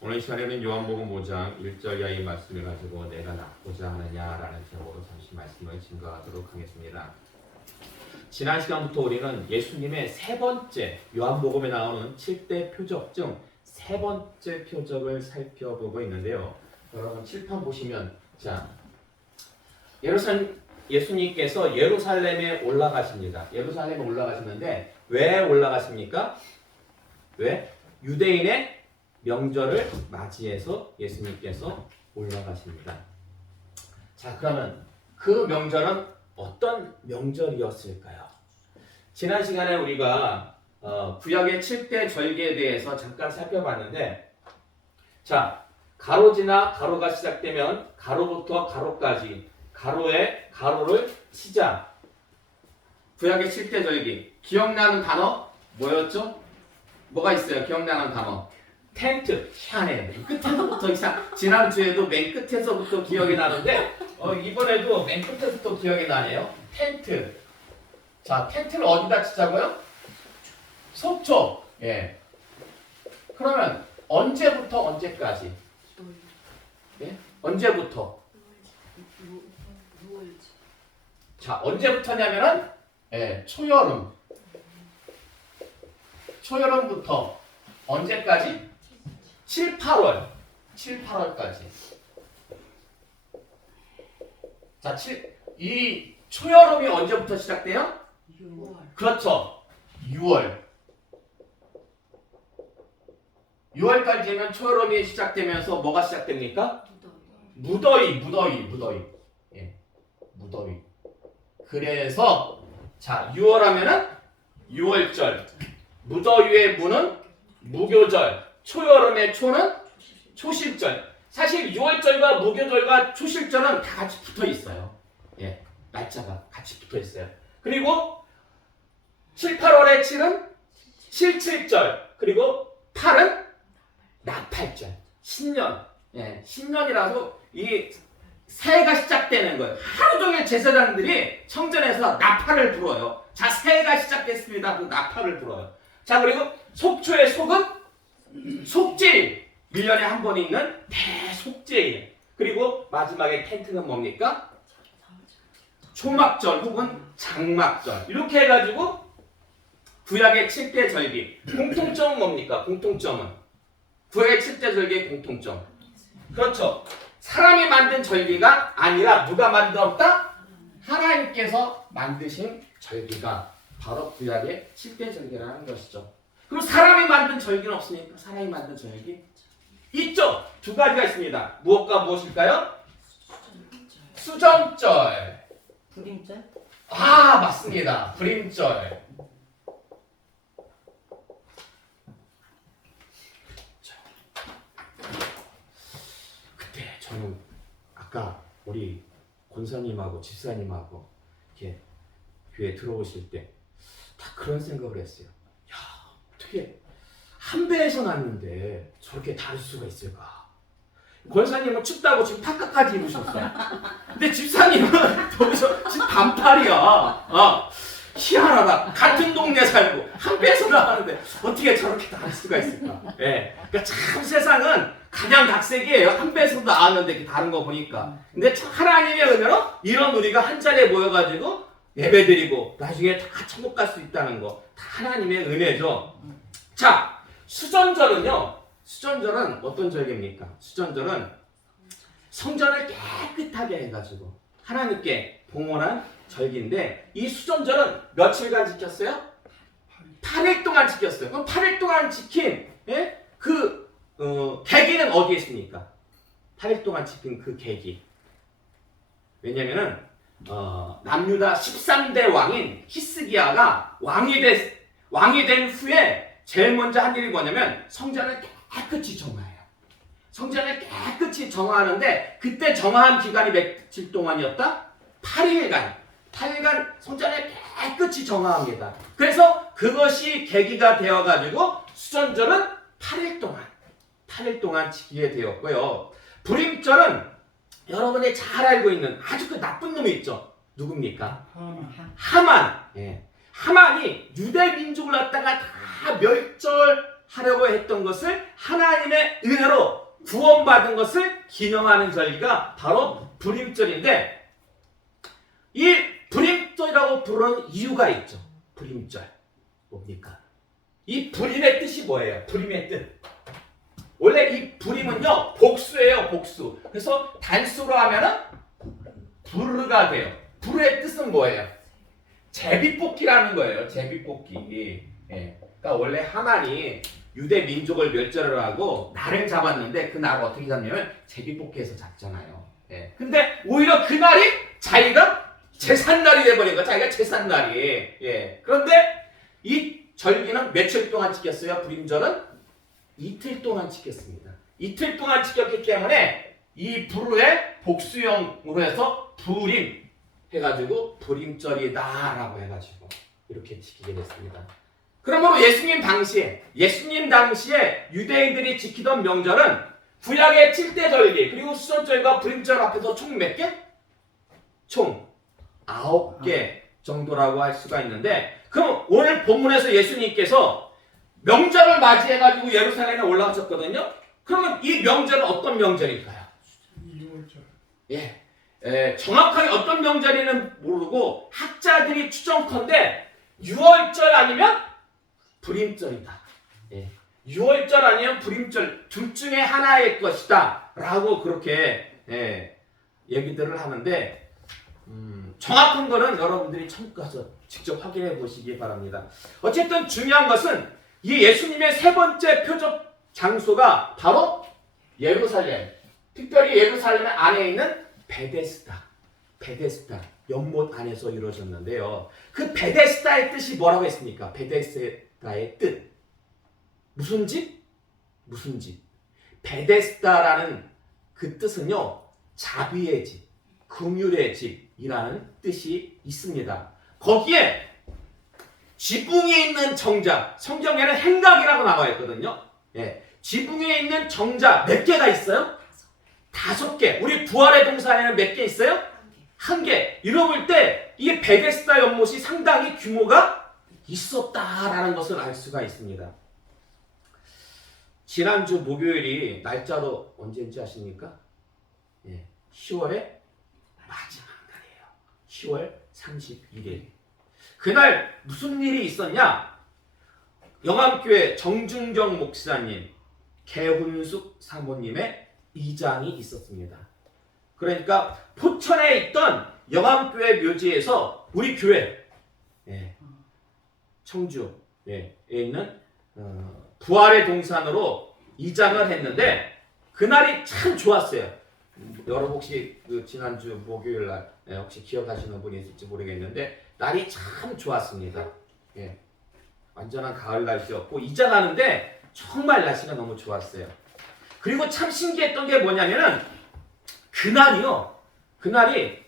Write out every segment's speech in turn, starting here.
오늘 시간에는 요한복음 5장 1절 이하의 말씀을 가지고 내가 낫고자 하느냐라는 제목으로 잠시 말씀을 증거하도록 하겠습니다. 지난 시간부터 우리는 예수님의 세 번째 요한복음에 나오는 7대 표적 중 세 번째 표적을 살펴보고 있는데요. 여러분 칠판 보시면 예수님께서 예루살렘에 올라가십니다. 예루살렘에 올라가시는데 왜 올라가십니까? 왜? 유대인의 명절을 맞이해서 예수님께서 올라가십니다. 자, 그러면 그 명절은 어떤 명절이었을까요? 지난 시간에 우리가 구약의 7대 절기에 대해서 잠깐 살펴봤는데, 자, 가로지나 가로가 시작되면 가로부터 가로까지 가로에 가로를 치자. 구약의 7대 절기 기억나는 단어 뭐였죠? 뭐가 있어요? 기억나는 단어 텐트, 샤넬. 끝에서부터 지난주에도 맨 끝에서부터 기억이 나는데 이번에도 맨 끝에서부터 기억이 나네요. 텐트. 자, 텐트를 어디다 치자고요? 속초. 예. 그러면 언제부터 언제까지? 예? 언제부터? 자, 언제부터냐면은 초여름. 초여름부터 언제까지? 7, 8월. 7, 8월까지. 자, 이 초여름이 언제부터 시작돼요? 6월. 그렇죠. 6월. 6월까지 되면 초여름이 시작되면서 뭐가 시작됩니까? 무더위. 예. 무더위. 그래서 자, 6월 하면은 6월절. 무더위의 무는 무교절. 초여름의 초는 초실절. 사실 6월절과 무교절과 초실절은 다 같이 붙어 있어요. 예. 날짜가 같이 붙어 있어요. 그리고 7, 8월의 7은 실칠절. 그리고 8은 나팔절. 신년. 예. 신년이라서 이 새해가 시작되는 거예요. 하루 종일 제사장들이 성전에서 나팔을 불어요. 자, 새해가 시작됐습니다. 그 나팔을 불어요. 자, 그리고 속초의 속은 속죄일. 1년에 한 번 있는 대속죄일. 그리고 마지막에 텐트는 뭡니까? 초막절 혹은 장막절. 이렇게 해가지고 구약의 7대 절기. 공통점은 뭡니까? 공통점은 구약의 7대 절기의 공통점. 그렇죠. 사람이 만든 절기가 아니라 누가 만들었다? 하나님께서 만드신 절기가 바로 구약의 7대 절기라는 것이죠. 그리고 사람이 만든 절기는 없으니까 사람이 만든 절기 있죠. 두 가지가 있습니다. 무엇과 무엇일까요? 수정절. 불임절? 아, 맞습니다. 불임절. 그때 저는 아까 우리 권사님하고 집사님하고 이렇게 교회 들어오실 때 다 그런 생각을 했어요. 야, 어떻게 한 배에서 났는데 저렇게 다를 수가 있을까? 권사님은 춥다고 지금 파카까지 입으셨어요. 근데 집사님은 여기서 지금 반팔이야. 희한하다. 같은 동네 살고 한 배에서 나가는데 어떻게 저렇게 다를 수가 있을까? 예. 그러니까 참 세상은 가장 각색이에요. 한 배에서 나왔는데 다른 거 보니까. 근데 참 하나님의 은혜로 이런 우리가 한 자리에 모여가지고 예배드리고 나중에 다 천국 갈 수 있다는 거 다 하나님의 은혜죠. 자, 수전절은요. 수전절은 어떤 절기입니까? 수전절은 성전을 깨끗하게 해가지고 하나님께 봉헌한 절기인데 이 수전절은 며칠간 지켰어요? 8일 동안 지켰어요. 그럼 8일 동안 지킨 계기는 어디에 있습니까? 8일 동안 지킨 그 계기. 왜냐면은 남유다 13대 왕인 히스기야가 왕이 된 후에 제일 먼저 한 일이 뭐냐면 성전을 깨끗이 정화해요. 성전을 깨끗이 정화하는데 그때 정화한 기간이 며칠 동안이었다? 8일간 성전을 깨끗이 정화합니다. 그래서 그것이 계기가 되어가지고 수전절은 8일 동안 지키게 되었고요. 불임절은 여러분이 잘 알고 있는 아주 그 나쁜 놈이 있죠. 누굽니까? 하만. 예. 하만이 유대 민족을 갖다가 다 멸절 하려고 했던 것을 하나님의 은혜로 구원받은 것을 기념하는 절기가 바로 불임절인데, 이 불임절이라고 부르는 이유가 있죠. 불임절 뭡니까? 이 불임의 뜻이 뭐예요? 불임의 뜻. 원래 이 불임은요, 복수예요, 복수. 그래서 단수로 하면은 부르가 돼요. 부르의 뜻은 뭐예요? 제비뽑기라는 거예요. 제비뽑기. 예. 그러니까 원래 하만이 유대 민족을 멸절을 하고 나를 잡았는데 그 날을 어떻게 잡냐면 제비뽑기해서 잡잖아요. 예. 근데 오히려 그 날이 자기가 제삿날이 돼버린 거야. 자기가 제삿날이. 예. 그런데 이 절기는 며칠 동안 지켰어요? 불임절은 이틀 동안 지켰습니다. 이틀 동안 지켰기 때문에 이 불후의 복수형으로 해서 불임 해가지고 불임절이다라고 해가지고 이렇게 지키게 됐습니다. 그러므로 예수님 당시에 유대인들이 지키던 명절은 구약의 7대 절기 그리고 수선절과 불임절 앞에서 총 몇 개? 총 9개 정도라고 할 수가 있는데, 그럼 오늘 본문에서 예수님께서 명절을 맞이해가지고 예루살렘에 올라가셨거든요. 그러면 이 명절은 어떤 명절일까요? 6월절. 정확하게 어떤 명절인지는 모르고 학자들이 추정컨대 6월절 아니면 불임절이다. 6월절 아니면 불임절 둘 중에 하나일 것이다 라고 그렇게 얘기들을 하는데, 정확한 거는 여러분들이 천국 가서 직접 확인해 보시기 바랍니다. 어쨌든 중요한 것은 이 예수님의 세 번째 표적 장소가 바로 예루살렘, 특별히 예루살렘 안에 있는 베데스다 연못 안에서 이루어졌는데요. 그 베데스다의 뜻이 뭐라고 했습니까? 베데스다의 뜻 무슨 집? 무슨 집? 베데스다라는 그 뜻은요, 자비의 집, 긍휼의 집이라는 뜻이 있습니다. 거기에 지붕에 있는 정자, 성경에는 행각이라고 나와 있거든요. 지붕에 있는 정자 몇 개가 있어요? 5개. 우리 부활의 동산에는 몇 개 있어요? 1개. 이러볼 때 이 베데스다 연못이 상당히 규모가 있었다라는 것을 알 수가 있습니다. 지난주 목요일이 날짜로 언제인지 아십니까? 10월의 마지막 날이에요. 10월 31일. 그날 무슨 일이 있었냐? 영암교회 정중정 목사님, 개훈숙 사모님의 이장이 있었습니다. 그러니까 포천에 있던 영암교회 묘지에서 우리 교회, 청주에 있는 부활의 동산으로 이장을 했는데 그날이 참 좋았어요. 여러분 혹시 그 지난주 목요일 날 혹시 기억하시는 분이 있을지 모르겠는데 날이 참 좋았습니다. 완전한 가을 날씨였고 이장하는데 정말 날씨가 너무 좋았어요. 그리고 참 신기했던 게 뭐냐면은 그날이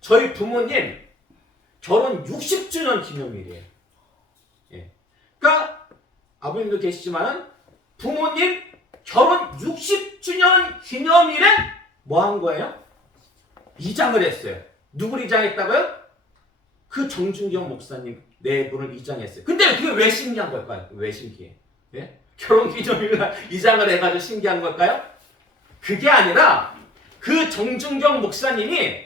저희 부모님 결혼 60주년 기념일이에요. 그러니까 아버님도 계시지만은 부모님 결혼 60주년 기념일에 뭐 한 거예요? 이장을 했어요. 누구를 이장했다고요? 그 정준경 목사님 네 분을 이장했어요. 근데 그게 왜 신기한 걸까요? 왜 신기해? 결혼기념일날 이장을 해가지고 신기한 걸까요? 그게 아니라 그 정준경 목사님이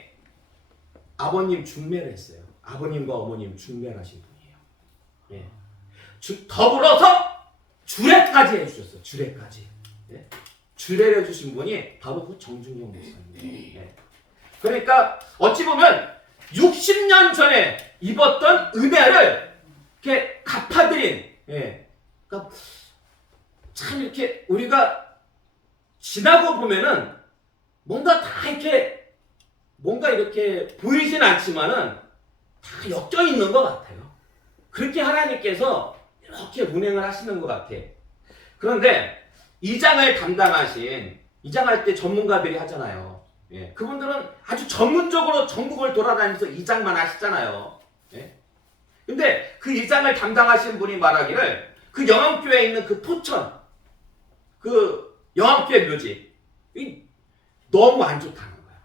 아버님 중매를 했어요. 아버님과 어머님 중매를 하신 분이에요. 더불어서 주례까지 해주셨어요. 주례까지. 주례를 해주신 분이 바로 그 정준경 목사님이에요. 그러니까 어찌 보면 60년 전에 입었던 은혜를 이렇게 갚아드린, 그러니까 참 이렇게 우리가 지나고 보면은 뭔가 이렇게 보이진 않지만은 다 엮여 있는 것 같아요. 그렇게 하나님께서 이렇게 운행을 하시는 것 같아. 그런데 이장을 이장할 때 전문가들이 하잖아요. 그분들은 아주 전문적으로 전국을 돌아다니면서 이장만 하시잖아요. 근데 그 이장을 담당하신 분이 말하기를 그 영암교회에 있는 그 포천, 그 영암교회 묘지, 너무 안 좋다는 거야.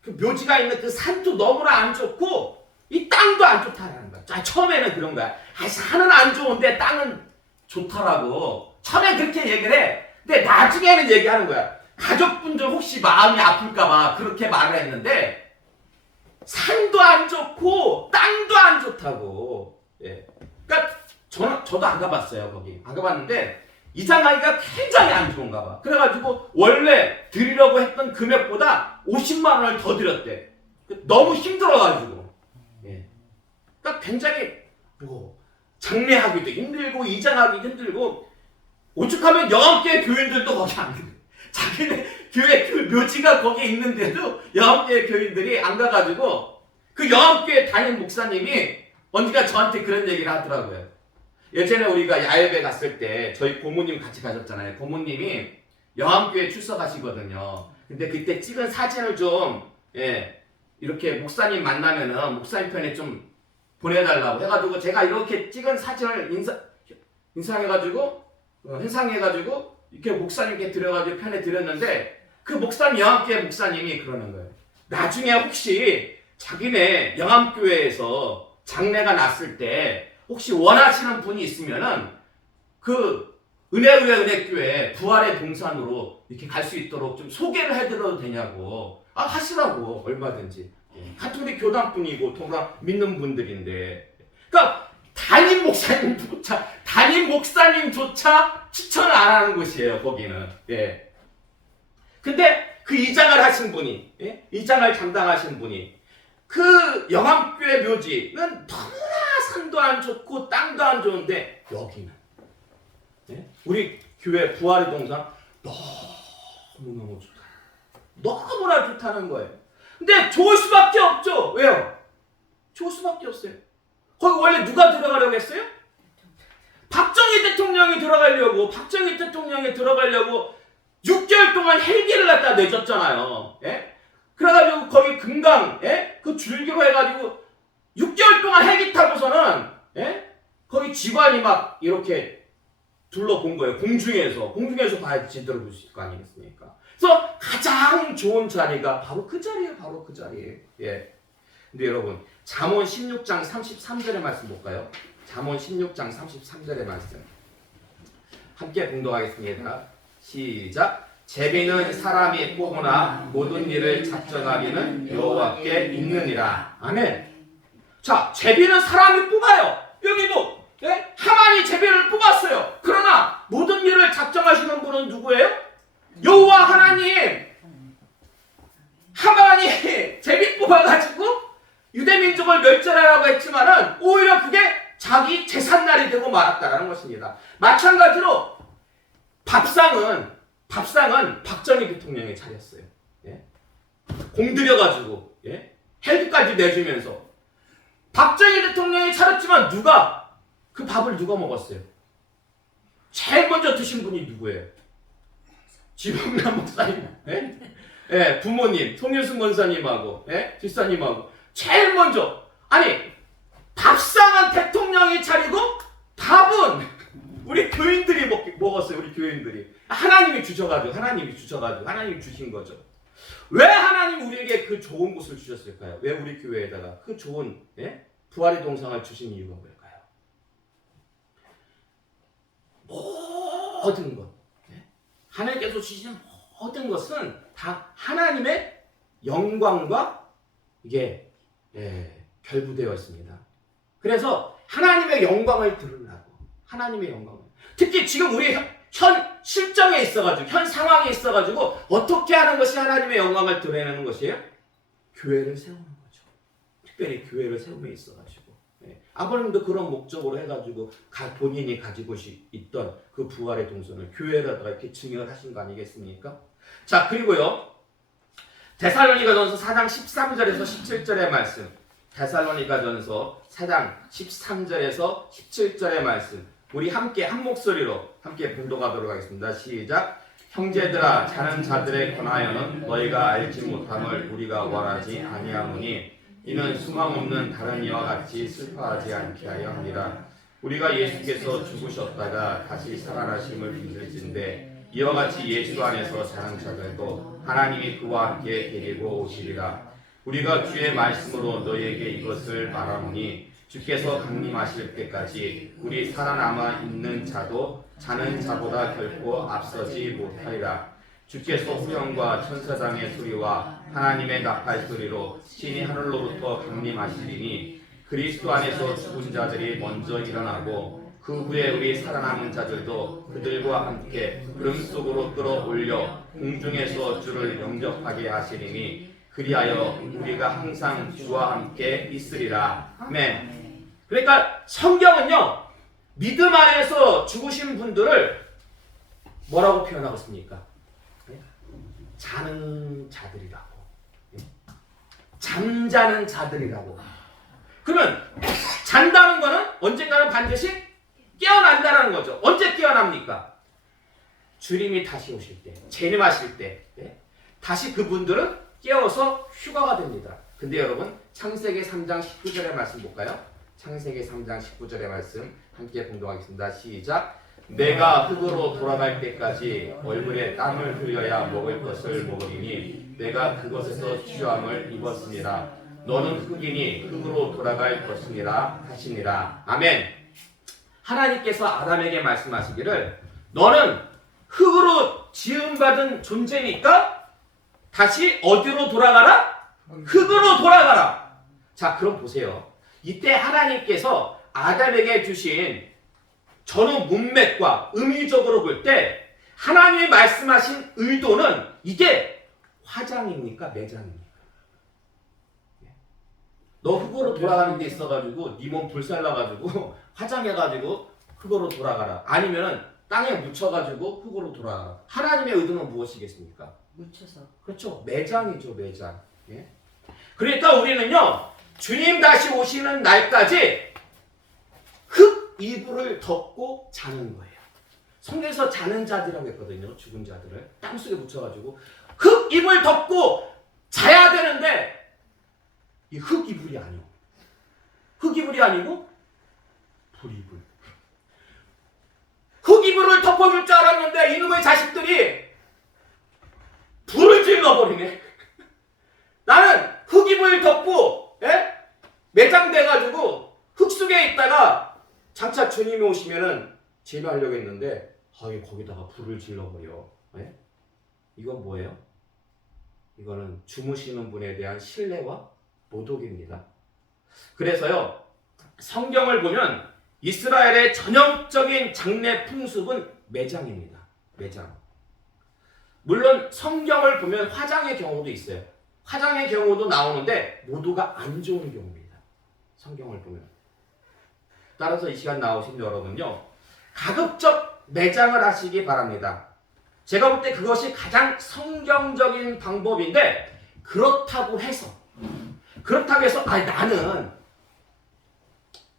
그 묘지가 있는 그 산도 너무나 안 좋고 이 땅도 안 좋다는 거야. 처음에는 그런 거야. 산은 안 좋은데 땅은 좋다라고 처음에 그렇게 얘기를 해. 근데 나중에는 얘기하는 거야. 가족분들 혹시 마음이 아플까봐 그렇게 말을 했는데 산도 안 좋고 땅도 안 좋다고. 예. 그러니까 저도 안 가봤어요. 거기 안 가봤는데 이장하기가 굉장히 안 좋은가 봐. 그래가지고 원래 드리려고 했던 금액보다 50만 원을 더 드렸대. 너무 힘들어가지고. 예. 그러니까 굉장히 장례하기도 힘들고 이장하기 힘들고 오죽하면 영암교회 교인들도 거기 안 가. 자기네 교회 그 묘지가 거기에 있는데도 영암교회 교인들이 안 가가지고 그 영암교회 담임 목사님이 언니가 저한테 그런 얘기를 하더라고요. 예전에 우리가 야외배 갔을 때 저희 고모님 같이 가셨잖아요. 고모님이 영암교회 출석하시거든요. 근데 그때 찍은 사진을 좀 이렇게 목사님 만나면은 목사님 편에 좀 보내달라고 해가지고 제가 이렇게 찍은 사진을 현상해가지고 이렇게 목사님께 드려가지고 편에 드렸는데 그 목사님 영암교회 목사님이 그러는 거예요. 나중에 혹시 자기네 영암교회에서 장례가 났을 때 혹시 원하시는 분이 있으면은 그 은혜교회 부활의 동산으로 이렇게 갈 수 있도록 좀 소개를 해드려도 되냐고. 하시라고. 얼마든지. 가톨릭 교단뿐이고 통과 믿는 분들인데. 그러니까 담임 목사님조차 추천을 안 하는 곳이에요. 거기는. 예. 근데 그 이장을 하신 분이, 이장을 담당하신 분이 그 영암교회 묘지는 너무나 산도 안 좋고 땅도 안 좋은데 여기는 우리 교회 부활의 동산 너무너무 좋다. 너무나 좋다는 거예요. 근데 좋을 수밖에 없죠. 왜요? 좋을 수밖에 없어요. 거기 원래 누가 들어가려고 했어요? 박정희 대통령이 들어가려고 6개월 동안 헬기를 갖다 내줬잖아요. 그래가지고 거기 금강 그 줄기로 해가지고 6개월 동안 헬기 타고서는 거기 직관이 막 이렇게 둘러본 거예요. 공중에서 봐야지 제대로 볼 수 있을 거 아니겠습니까? 그래서 가장 좋은 자리가 바로 그 자리예요. 예. 근데 여러분 잠언 16장 33절의 말씀 볼까요? 잠언 16장 33절의 말씀 함께 봉독하겠습니다. 시작. 제비는 사람이 뽑으나 모든 일을 작정하기는 여호와께 있느니라. 아멘. 자, 제비는 사람이 뽑아요. 여기도 하만이 제비를 뽑았어요. 그러나 모든 일을 작정하시는 분은 누구예요? 여호와 하나님. 하만이 제비 뽑아가지고 유대민족을 멸절하라고 했지만은 오히려 그게 자기 재산날이 되고 말았다라는 것입니다. 마찬가지로 밥상은 박정희 대통령이 차렸어요. 공들여가지고 헬기까지 내주면서 박정희 대통령이 차렸지만 그 밥을 누가 먹었어요? 제일 먼저 드신 분이 누구예요? 지범남 목사님, 부모님, 송일순 권사님하고 집사님하고 제일 먼저. 아니 밥상은 대통령이 차리고 밥은 우리 교인들이 먹었어요. 우리 교인들이. 하나님이 주셔가지고 하나님이 주신 거죠. 왜 하나님 우리에게 그 좋은 곳을 주셨을까요? 왜 우리 교회에다가 그 좋은 부활의 동상을 주신 이유가 뭘까요? 모든 것, 하나님께서 주신 모든 것은 다 하나님의 영광과 이게 결부되어 있습니다. 그래서 하나님의 영광을 들으려고, 하나님의 영광을. 특히 지금 우리 현 실정에 있어가지고, 현 상황에 있어가지고 어떻게 하는 것이 하나님의 영광을 드러내는 것이에요? 교회를 세우는 거죠. 특별히 교회를 세움에 있어가지고. 아버님도 그런 목적으로 해가지고 본인이 가지고 있던 그 부활의 동선을 교회에다가 이렇게 증언을 하신 거 아니겠습니까? 자, 그리고요. 데살로니가전서 4장 13절에서 17절의 말씀. 데살로니가전서 4장 13절에서 17절의 말씀. 우리 함께 한 목소리로 함께 봉독하도록 하겠습니다. 시작. 형제들아, 자는 자들에 관하여는 너희가 알지 못함을 우리가 원하지 아니하노니 이는 수망 없는 다른 이와 같이 슬퍼하지 않게 하려 합니다. 우리가 예수께서 죽으셨다가 다시 살아나심을 믿을진데 이와 같이 예수 안에서 자는 자들도 하나님이 그와 함께 데리고 오시리라. 우리가 주의 말씀으로 너희에게 이것을 말하노니 주께서 강림하실 때까지 우리 살아남아 있는 자도 자는 자보다 결코 앞서지 못하리라. 주께서 후령과 천사장의 소리와 하나님의 나팔 소리로 신이 하늘로부터 강림하시리니 그리스도 안에서 죽은 자들이 먼저 일어나고 그 후에 우리 살아남은 자들도 그들과 함께 구름 속으로 끌어올려 공중에서 주를 영접하게 하시리니 그리하여 우리가 항상 주와 함께 있으리라. 아멘. 그러니까 성경은요, 믿음 안에서 죽으신 분들을 뭐라고 표현하고 있습니까? 자는 자들이라고. 잠자는 자들이라고. 그러면 잔다는 거는 언젠가는 반드시 깨어난다는 거죠. 언제 깨어납니까? 주님이 다시 오실 때, 재림하실 때, 다시 그분들은 깨어서 휴가가 됩니다. 근데 여러분, 창세기 3장 19절의 말씀 볼까요? 창세기 3장 19절의 말씀 함께 봉독하겠습니다. 시작. 내가 흙으로 돌아갈 때까지 얼굴에 땀을 흘려야 먹을 것을 먹으리니 내가 그것에서 취함을 입었으니라. 너는 흙이니 흙으로 돌아갈 것이니라 하시니라. 아멘. 하나님께서 아담에게 말씀하시기를 너는 흙으로 지음받은 존재니까 다시 어디로 돌아가라? 흙으로 돌아가라. 자, 그럼 보세요. 이때 하나님께서 아담에게 주신 전후 문맥과 의미적으로 볼 때 하나님이 말씀하신 의도는 이게 화장입니까? 매장입니까? 너 흙으로 돌아가는 데 있어가지고 네 몸 불살라가지고 화장해가지고 흙으로 돌아가라. 아니면은 땅에 묻혀가지고 흙으로 돌아가라. 하나님의 의도는 무엇이겠습니까? 묻혀서. 그렇죠. 매장이죠, 매장. 예? 그러니까 우리는요, 주님 다시 오시는 날까지 흙 이불을 덮고 자는 거예요. 성경에서 자는 자들이라고 했거든요. 죽은 자들을 땅속에 묻혀가지고 흙 이불 덮고 자야 되는데 이 흙 이불이 아니고 흙 이불이 아니고 불 이불. 흙 이불을 덮어줄 줄 알았는데 이놈의 자식들이 불을 질러버리네. 나는 흙 이불 덮고 매장돼가지고 흙 속에 있다가 장차 주님이 오시면은 제거하려고 했는데 거기다가 불을 질러버려. 이건 뭐예요? 이거는 주무시는 분에 대한 신뢰와 모독입니다. 그래서요, 성경을 보면 이스라엘의 전형적인 장례 풍습은 매장입니다. 매장. 물론 성경을 보면 화장의 경우도 있어요. 화장의 경우도 나오는데 모두가 안 좋은 경우입니다. 성경을 보면. 따라서 이 시간 나오신 여러분요, 가급적 매장을 하시기 바랍니다. 제가 볼 때 그것이 가장 성경적인 방법인데 그렇다고 해서 나는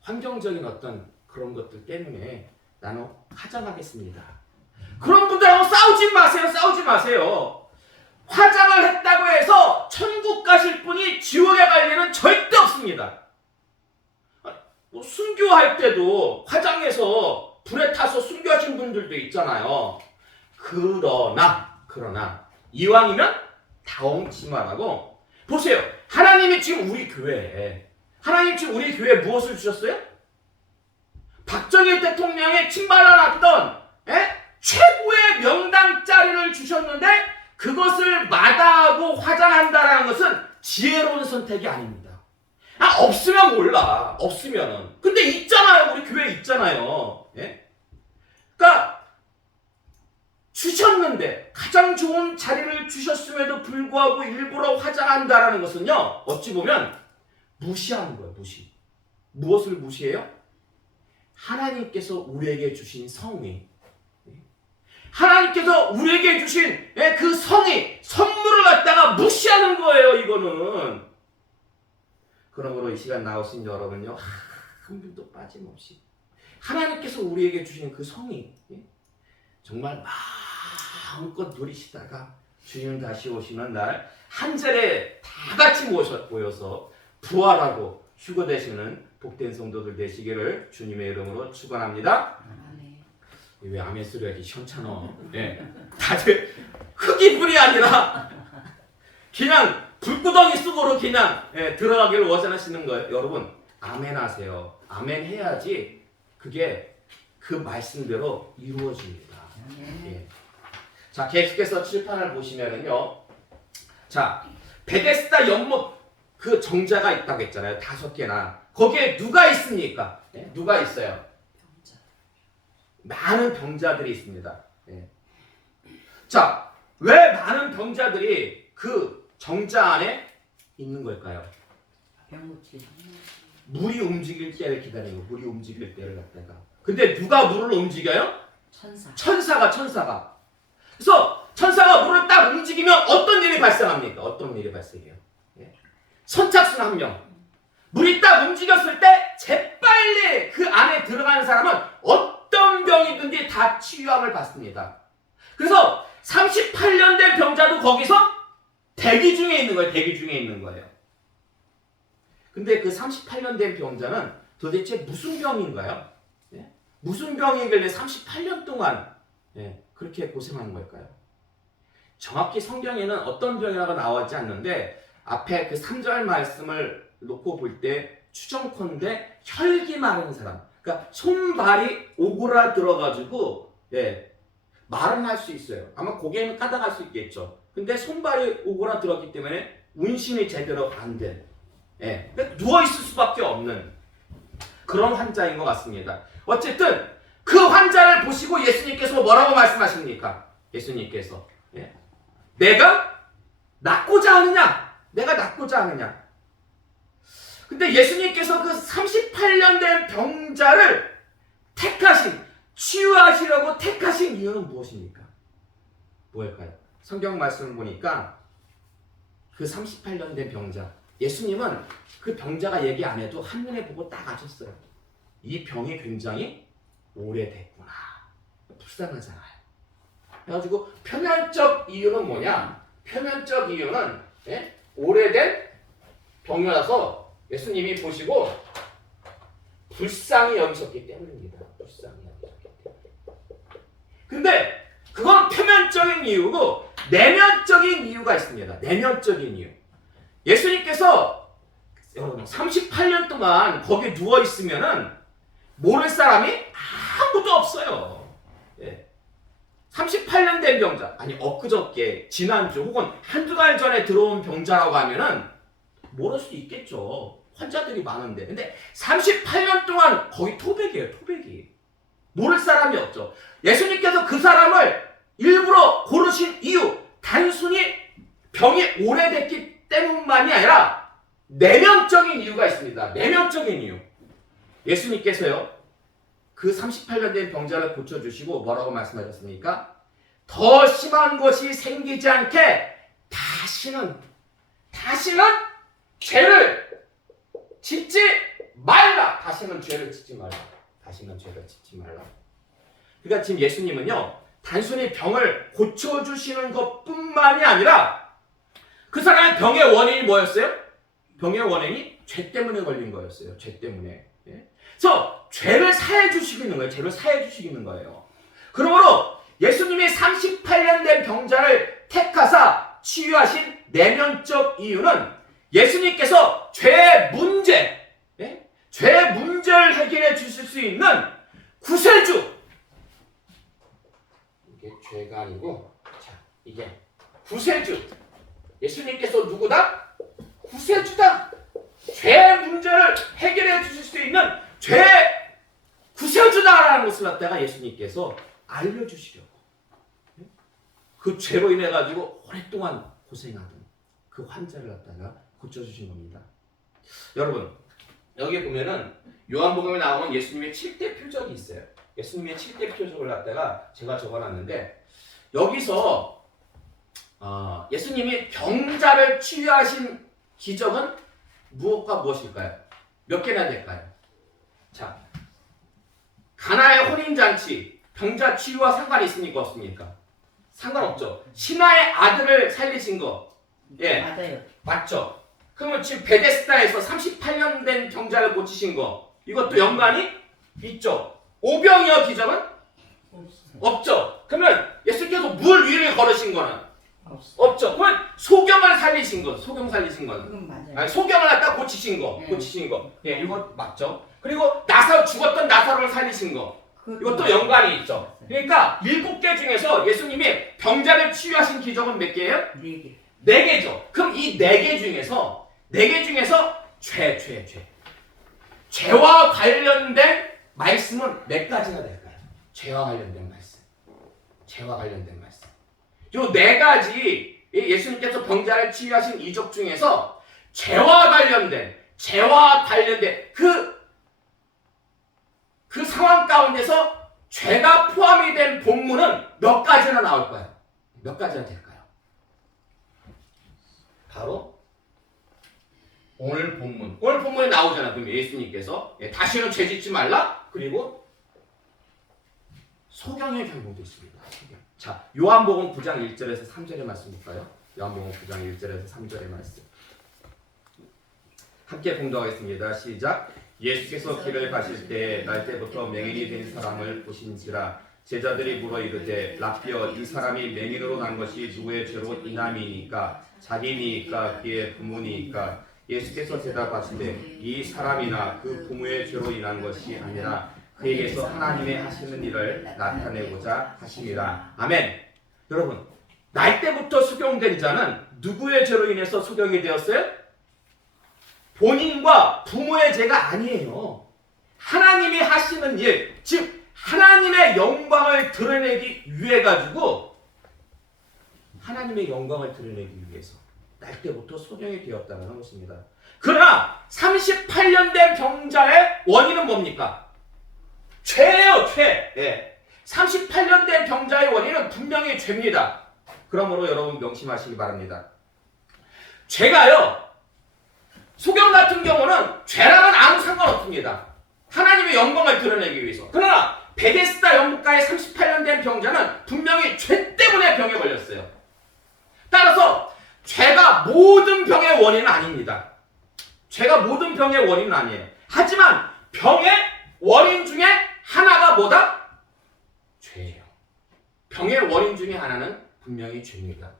환경적인 어떤 그런 것들 때문에 나는 화장하겠습니다. 그런 분들하고 싸우지 마세요. 화장을 했다고 해서 천국 가실 분이 지옥에 갈 일은 절대 없습니다. 순교할 때도 화장해서 불에 타서 순교하신 분들도 있잖아요. 그러나 이왕이면 다홍치마라고. 보세요. 하나님이 지금 우리 교회에 무엇을 주셨어요? 박정희 대통령의 칭찬받았던 최고의 명당 자리를 주셨는데 그것을 마다하고 화장한다라는 것은 지혜로운 선택이 아닙니다. 없으면 몰라. 없으면은. 근데 있잖아요. 우리 교회에 있잖아요. 그러니까 주셨는데 가장 좋은 자리를 주셨음에도 불구하고 일부러 화장한다라는 것은요, 어찌 보면 무시하는 거예요. 무시. 무엇을 무시해요? 하나님께서 우리에게 주신 성의, 하나님께서 우리에게 주신 그 성의, 선물을 갖다가 무시하는 거예요. 이거는. 그러므로 이 시간 나오신 여러분요, 한 분도 빠짐없이 하나님께서 우리에게 주신 그 성의, 정말 마음껏 누리시다가 주님 다시 오시는 날 한 자리에 다 같이 모여서 부활하고 휴거되시는 복된 성도들 되시기를 주님의 이름으로 축원합니다. 왜 아멘 소리가 이렇게 시원찮아? 다들 흙이불이 아니라 그냥 불구덩이 속으로 그냥 들어가기를 원하시는 거예요. 여러분, 아멘 하세요. 아멘 해야지 그게 그 말씀대로 이루어집니다. 예. 자, 계속해서 칠판을 보시면은요. 자, 베데스다 연못 그 정자가 있다고 했잖아요. 5개나. 거기에 누가 있습니까? 예? 누가 있어요? 병자. 많은 병자들이 있습니다. 예. 자, 왜 많은 병자들이 그 정자 안에 있는 걸까요? 병고치. 물이 움직일 때를 기다리고 물이 움직일 때를 갖다가. 근데 누가 물을 움직여요? 천사. 천사가. 그래서 천사가 물을 딱 움직이면 어떤 일이 발생합니까? 어떤 일이 발생해요? 예. 선착순 한 명. 물이 딱 움직였을 때 재빨리 그 안에 들어가는 사람은 어떤 병이든지 다 치유함을 받습니다. 그래서 38년 된 병자도 거기서 대기 중에 있는 거예요. 대기 중에 있는 거예요. 근데 그 38년 된 병자는 도대체 무슨 병인가요? 예? 무슨 병이길래 38년 동안 그렇게 고생하는 걸까요? 정확히 성경에는 어떤 병이라고 나오지 않는데 앞에 그 3절 말씀을 놓고 볼 때 추정컨대 혈기 마른 사람, 그러니까 손발이 오그라들어가지고 말은 할 수 있어요. 아마 고개는 까닥할 수 있겠죠. 근데 손발이 오그라들었기 때문에 운신이 제대로 안 된, 그러니까 누워있을 수밖에 없는 그런 환자인 것 같습니다. 어쨌든 그 환자를 보시고 예수님께서 뭐라고 말씀하십니까? 예수님께서 내가 낫고자 하느냐? 내가 낫고자 하느냐? 근데 예수님께서 그 38년 된 병자를 치유하시려고 택하신 이유는 무엇입니까? 뭘까요? 성경 말씀을 보니까 그 38년 된 병자, 예수님은 그 병자가 얘기 안 해도 한눈에 보고 딱 아셨어요. 이 병이 굉장히 오래됐구나. 불쌍하잖아요. 그래가지고 표면적 이유는 뭐냐? 표면적 이유는 오래된 병이라서 예수님이 보시고 불쌍히 여기셨기 때문입니다. 불쌍히 여기셨기 때문에. 근데 그건 표면적인 이유고 내면적인 이유가 있습니다. 내면적인 이유. 예수님께서 여러분 38년 동안 거기에 누워 있으면은 모를 사람이 아무도 없어요. 38년 된 병자, 아니 엊그저께 지난주 혹은 한두 달 전에 들어온 병자라고 하면은 모를 수 있겠죠. 환자들이 많은데. 근데 38년 동안 거의 토백이에요. 토백이. 모를 사람이 없죠. 예수님께서 그 사람을 일부러 고르신 이유, 단순히 병이 오래됐기 때문만이 아니라 내면적인 이유가 있습니다. 내면적인 이유. 예수님께서요, 그 38년 된 병자를 고쳐주시고 뭐라고 말씀하셨습니까? 더 심한 것이 생기지 않게 다시는 죄를 짓지 말라. 다시는 죄를 짓지 말라. 다시는 죄를 짓지 말라. 그러니까 지금 예수님은요, 단순히 병을 고쳐주시는 것뿐만이 아니라 그 사람의 병의 원인이 뭐였어요? 병의 원인이 죄 때문에 걸린 거였어요. 죄 때문에. 그래서 죄를 사해 주시는 거예요. 죄를 사해 주시는 거예요. 그러므로 예수님이 38년 된 병자를 택하사 치유하신 내면적 이유는 예수님께서 죄의 문제를 해결해 주실 수 있는 구세주. 이게 죄가 아니고, 자, 이게 구세주. 예수님께서 누구다? 구세주다. 죄의 문제를 해결해 주실 수 있는 구세주다라는 것을 갖다가 예수님께서 알려주시려고. 그 죄로 인해 가지고 오랫동안 고생하던 그 환자를 갖다가 고쳐주신 겁니다. 여러분, 여기 보면은 요한복음에 나오는 예수님의 7대 표적이 있어요. 예수님의 7대 표적을 갖다가 제가 적어놨는데, 여기서 예수님이 병자를 치유하신 기적은 무엇과 무엇일까요? 몇 개나 될까요? 자, 가나의 혼인잔치, 병자 치유와 상관이 있습니까? 없습니까? 상관없죠. 신하의 아들을 살리신 거, 맞아요. 맞죠? 그러면 지금 베데스다에서 38년 된 병자를 고치신 거, 이것도 연관이 있죠. 오병이어 기적은 없죠. 그러면 예수님께서 물 위를 걸으신 거는 없어. 없죠. 그러면 소경을 살리신 것, 소경 살리신 것. 그건 맞아요. 아니, 소경을 갖다 고치신 거, 네. 고치신 거. 예, 이거 맞죠? 그리고 죽었던 나사로를 살리신 거. 그것도 이것도 맞아요. 연관이 있죠. 그러니까 7개 중에서 예수님이 병자를 치유하신 기적은 몇 개예요? 4개. 4개죠. 그럼 이 4개 중에서 죄와 관련된 말씀은 몇 가지나 될까요? 죄와 관련된 말씀. 죄와 관련된 말씀. 요 4가지 예수님께서 병자를 치유하신 이적 중에서 죄와 관련된 그 상황 가운데서 죄가 포함이 된 본문은 몇 가지나 나올까요? 몇 가지나 될까요? 바로 오늘 본문에 나오잖아. 그럼 예수님께서 다시는 죄 짓지 말라. 그리고 소경의 경고도 있습니다. 소경. 자, 요한복음 9장 1절에서 3절의 말씀 볼까요? 요한복음 9장 1절에서 3절의 말씀. 함께 봉독하겠습니다. 시작. 예수께서 길을 가실 때 날 때부터 맹인이 된 사람을 보신지라 제자들이 물어 이르되 라피어 이 사람이 맹인으로 난 것이 누구의 죄로 인함이니까 자기니까 그의 부모니까 예수께서 대답하시되 이 사람이나 그 부모의 죄로 인한 것이 아니라 그에게서 하나님의 하시는 일을 나타내고자 하심이라. 아멘. 여러분, 날 때부터 수경된 자는 누구의 죄로 인해서 수경이 되었어요? 본인과 부모의 죄가 아니에요. 하나님이 하시는 일, 즉 하나님의 영광을 드러내기 위해 가지고 하나님의 영광을 드러내기 위해서 날 때부터 소경이 되었다는 것입니다. 그러나 38년 된 병자의 원인은 뭡니까? 죄예요, 죄. 예. 38년 된 병자의 원인은 분명히 죄입니다. 그러므로 여러분 명심하시기 바랍니다. 죄가요, 소경 같은 경우는 죄랑은 아무 상관없습니다. 하나님의 영광을 드러내기 위해서. 그러나 베데스다 연못가의 38년 된 병자는 분명히 죄 때문에 병에 걸렸어요. 따라서 죄가 모든 병의 원인은 아닙니다. 죄가 모든 병의 원인은 아니에요. 하지만 병의 원인 중에 하나가 뭐다? 죄예요. 병의 원인 중에 하나는 분명히 죄입니다.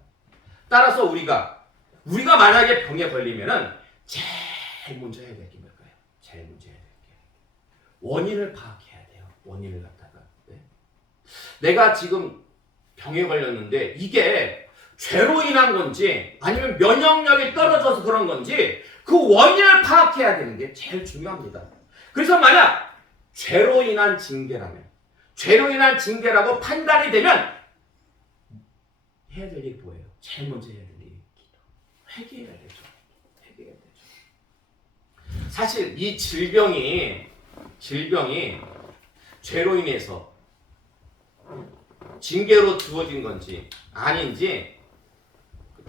따라서 우리가 만약에 병에 걸리면은 제일 먼저 해야 될 게 뭘까요? 제일 먼저 해야 될 게 원인을 파악해야 돼요. 원인을 갖다가. 네. 내가 지금 병에 걸렸는데 이게 죄로 인한 건지 아니면 면역력이 떨어져서 그런 건지 그 원인을 파악해야 되는 게 제일 중요합니다. 그래서 만약 죄로 인한 징계라고 판단이 되면 해야 될 일이 뭐예요? 제일 먼저 해야 될 일이 회개해야 되죠. 회개해야 되죠. 사실 이 질병이 죄로 인해서 징계로 주어진 건지 아닌지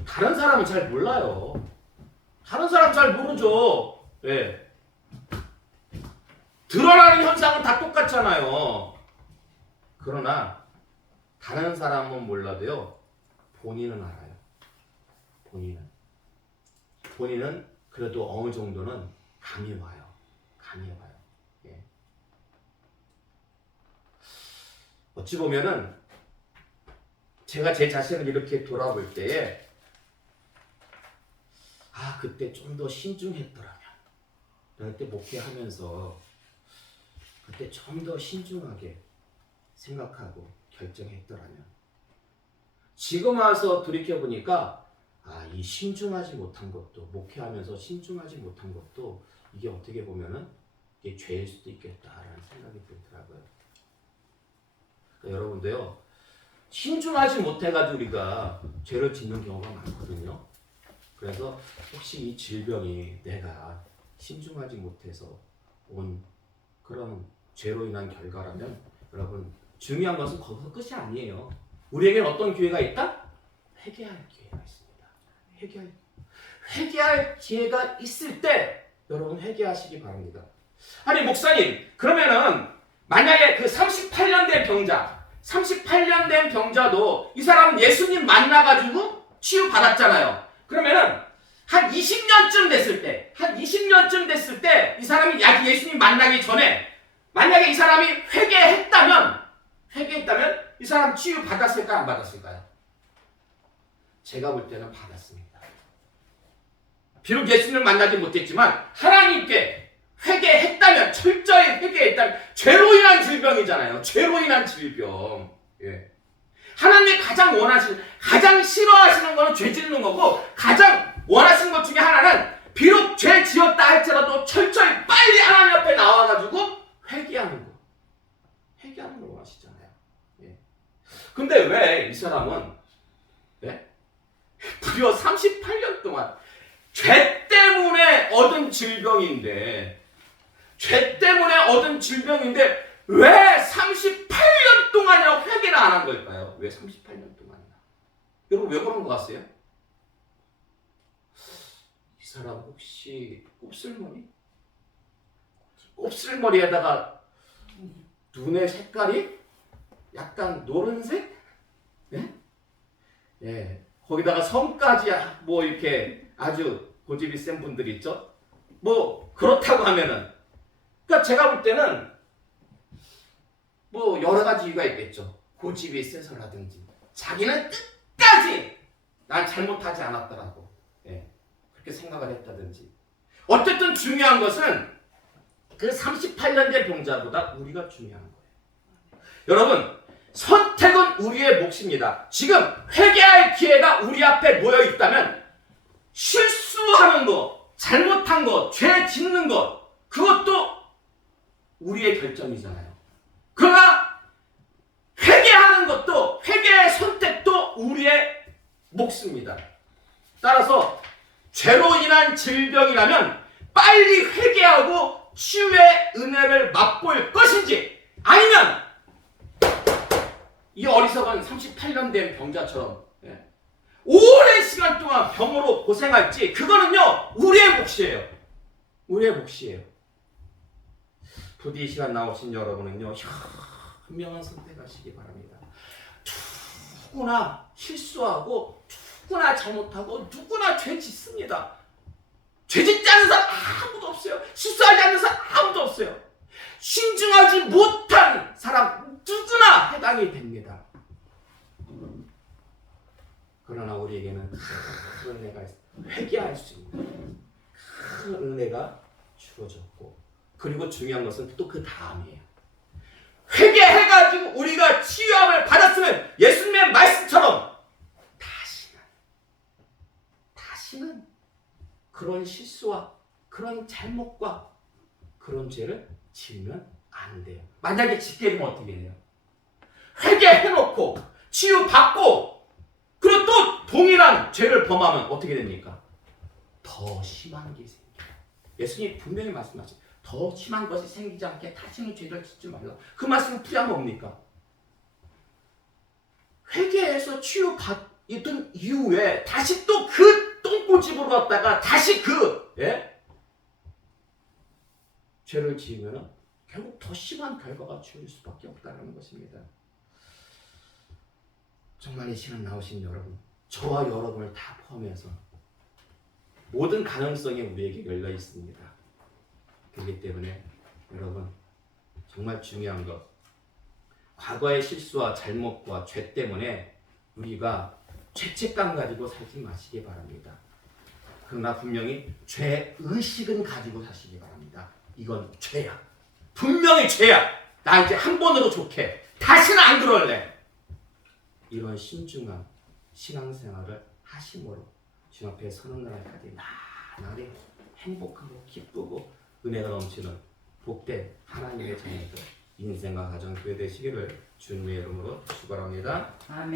다른 사람은 잘 몰라요. 다른 사람 잘 모르죠. 네. 드러나는 현상은 다 똑같잖아요. 그러나 다른 사람은 몰라도요, 본인은 알아요. 본인은 그래도 어느 정도는 감이 와요. 예. 어찌 보면은 제가 제 자신을 이렇게 돌아볼 때에 그때 좀 더 신중했더라면, 그때 목회하면서 그때 좀 더 신중하게 생각하고 결정했더라면, 지금 와서 돌이켜보니까 이 신중하지 못한 것도, 목회하면서 신중하지 못한 것도 이게 어떻게 보면은 이게 죄일 수도 있겠다라는 생각이 들더라고요. 그러니까 여러분도요, 신중하지 못해가지고 우리가 죄를 짓는 경우가 많거든요. 그래서 혹시 이 질병이 내가 신중하지 못해서 온 그런 죄로 인한 결과라면, 여러분 중요한 것은 거기서 끝이 아니에요. 우리에게는 어떤 기회가 있다? 회개할 기회가 있습니다. 회개할 기회가 있을 때 여러분 회개하시기 바랍니다. 아니 목사님, 그러면은 만약에 그 38년 된 병자도 이 사람은 예수님 만나가지고 치유받았잖아요. 그러면은 한 20년쯤 됐을 때 이 사람이 예수님 만나기 전에 만약에 이 사람이 회개했다면 이 사람 치유 받았을까 안 받았을까요? 제가 볼 때는 받았습니다. 비록 예수님을 만나지 못했지만 하나님께 회개했다면, 철저히 회개했다면, 죄로 인한 질병이잖아요. 죄로 인한 질병. 예. 하나님이 가장 원하시는, 가장 싫어하시는 거는 죄 짓는 거고, 가장 원하시는 것 중에 하나는 비록 죄 지었다 할지라도 철저히 빨리 하나님 앞에 나와가지고 회개하는 거. 회개하는 걸 원하시잖아요. 예. 근데 왜 이 사람은, 예? 무려 38년 동안 죄 때문에 얻은 질병인데, 왜 38년 동안이나 회개를 안 한 걸까요? 왜 38년 동안이나? 여러분 왜 그런 것 같아요? 이 사람 혹시 곱슬머리? 곱슬머리에다가 눈의 색깔이 약간 노란색? 예? 예. 거기다가 성까지 뭐 이렇게 아주 고집이 센 분들 있죠? 뭐 그렇다고 하면은, 그러니까 제가 볼 때는 뭐 여러 가지 이유가 있겠죠. 고집이 세서라든지 자기는 끝까지 난 잘못하지 않았더라고, 예, 그렇게 생각을 했다든지. 어쨌든 중요한 것은 그 38년 된 병자보다 우리가 중요한 거예요. 여러분, 선택은 우리의 몫입니다. 지금 회개할 기회가 우리 앞에 모여 있다면 실수하는 거, 잘못한 거, 죄 짓는 것, 그것도 우리의 결정이잖아요. 그러나 회개하는 것도, 회개의 선택도 우리의 몫입니다. 따라서 죄로 인한 질병이라면 빨리 회개하고 치유의 은혜를 맛볼 것인지, 아니면 이 어리석은 38년 된 병자처럼, 예, 오랜 시간 동안 병으로 고생할지, 그거는요 우리의 몫이에요. 우리의 몫이에요. 부디 이 시간 나오신 여러분은요 현명한 선택하시기 바랍니다. 누구나 실수하고, 누구나 잘못하고, 누구나 죄 짓습니다. 죄 짓지 않는 사람 아무도 없어요. 실수하지 않는 사람 아무도 없어요. 신중하지 못한 사람 누구나 해당이 됩니다. 그러나 우리에게는 큰 은혜가 있습니다. 회개할 수 있는 큰 은혜가 주어졌고, 그리고 중요한 것은 또 그 다음이에요. 회개해가지고 우리가 치유함을 받았으면 예수님의 말씀처럼 다시는 그런 실수와 그런 잘못과 그런 죄를 지으면 안 돼요. 만약에 짓게 되면 어떻게 돼요? 회개해놓고 치유받고 그리고 또 동일한 죄를 범하면 어떻게 됩니까? 더 심한 게 생겨요. 예수님이 분명히 말씀하셨어요. 더 심한 것이 생기지 않게 다시는 죄를 짓지 말라. 그 말씀은 풀이한 뭡니까? 회개해서 치유받던 이후에 다시 또 그 똥꼬집으로 갔다가 다시 죄를 지으면 결국 더 심한 결과가 주어질 수밖에 없다는 것입니다. 정말 이 시간 나오신 여러분, 저와 여러분을 다 포함해서 모든 가능성이 우리에게 열려 있습니다. 그렇기 때문에 여러분, 정말 중요한 것, 과거의 실수와 잘못과 죄 때문에 우리가 죄책감 가지고 살지 마시기 바랍니다. 그러나 분명히 죄의식은 가지고 사시기 바랍니다. 이건 죄야. 분명히 죄야. 나 이제 한 번으로 좋게. 다시는 안 그럴래. 이런 신중한 신앙생활을 하심으로 주님 앞에 서는 날까지 나날이 행복하고 기쁘고 은혜가 넘치는 복된 하나님의 자녀들, 인생과 가정 교회 되시기를 주님의 이름으로 축원합니다. 아멘.